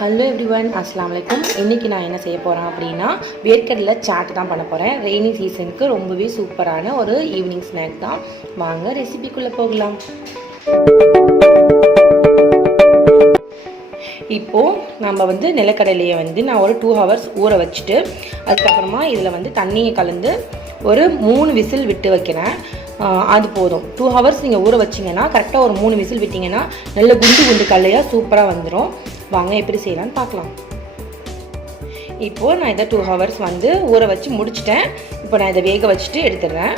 Hello everyone, அஸ்ஸலாமு அலைக்கும். இன்றைக்கி நான் என்ன செய்ய போகிறேன் அப்படின்னா வேர்க்கடலை சாட் தான் பண்ண போகிறேன். ரெய்னி சீசனுக்கு ரொம்பவே சூப்பரான ஒரு ஈவினிங் ஸ்நாக் தான். வாங்க ரெசிபிக்குள்ளே போகலாம். இப்போது நம்ம நிலக்கடலையை நான் ஒரு 2 hours ஊற வச்சுட்டு அதுக்கப்புறமா இதில் தண்ணியை கலந்து ஒரு 3 விசில் விட்டு வைக்கிறேன். அது போதும். 2 hours நீங்கள் ஊற வச்சிங்கன்னா கரெக்டாக ஒரு 3 விசில் விட்டிங்கன்னா நல்ல குண்டு குண்டு கடலையாக சூப்பராக வந்துடும். வாங்க எப்படி செய்யலான்னு பார்க்கலாம். இப்போது நான் இதை 2 hours ஊற வச்சு முடிச்சிட்டேன். இப்போ நான் இதை வேக வச்சுட்டு எடுத்துடுறேன்.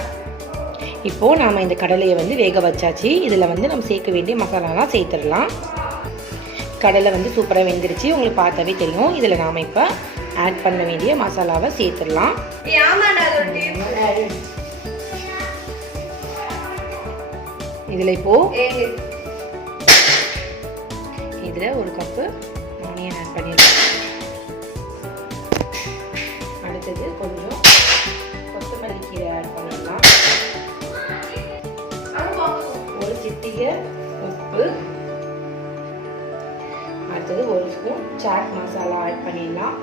இப்போது நாம் இந்த கடலையை வேக வச்சாச்சு. இதில் நம்ம சேர்க்க வேண்டிய மசாலாலாம் சேர்த்துடலாம். கடலை சூப்பராக வெந்துருச்சு, உங்களுக்கு பார்த்தாவே தெரியும். இதில் நாம் இப்போ ஆட் பண்ண வேண்டிய மசாலாவை சேர்த்துடலாம். இதில் இப்போது இதில் 1 கப்பு ஆனியன் ஆட் பண்ணிடலாம். அடுத்தது கொஞ்சம் கொத்தமல்லி கீரை ஆட் பண்ணிடலாம். ஒரு சிட்டிகை உப்பு, அடுத்தது 1 ஸ்பூன் சாட் மசாலா ஆட் பண்ணிடலாம்.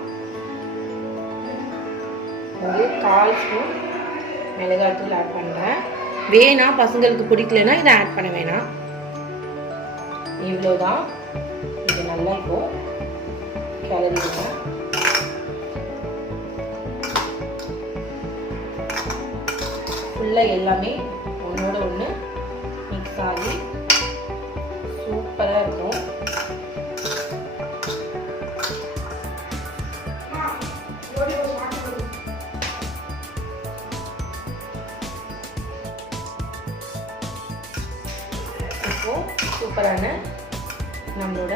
ஒரு 1/4 ஸ்பூன் மிளகாய்த்தூள் ஆட் பண்ணுறேன். வேணாம், பசங்களுக்கு பிடிக்கலன்னா இதை ஆட் பண்ண வேணாம். இவ்வளோதான். இது நல்லா இப்போ கிளறிடுங்க. ஃபுல்லாக எல்லாமே ஒன்றோட ஒன்று மிக்ஸ் ஆகி சூப்பராக இருக்கும். சூப்பரான நம்மளோட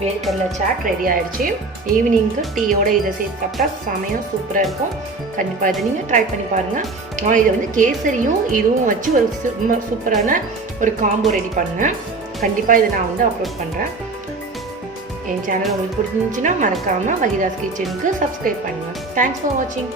வேர்க்கடலை சாட் ரெடி ஆகிடுச்சு. ஈவினிங்க்கு டீயோட இதை சேர்த்து சாப்பிட்டா செமையாக சூப்பராக இருக்கும். கண்டிப்பாக இதை நீங்கள் ட்ரை பண்ணி பாருங்கள். நான் இதை கேசரியும் இதுவும் வச்சு ஒரு சூப்பரான ஒரு காம்போ ரெடி பண்ணேன். கண்டிப்பாக இதை நான் அப்லோட் பண்ணுறேன். என் சேனல் உங்களுக்கு பிடிச்சிருந்துச்சுன்னா மறக்காமல் வஹீதாஸ் கிச்சனுக்கு சப்ஸ்கிரைப் பண்ணுங்கள். தேங்க்ஸ் ஃபார் வாட்சிங்.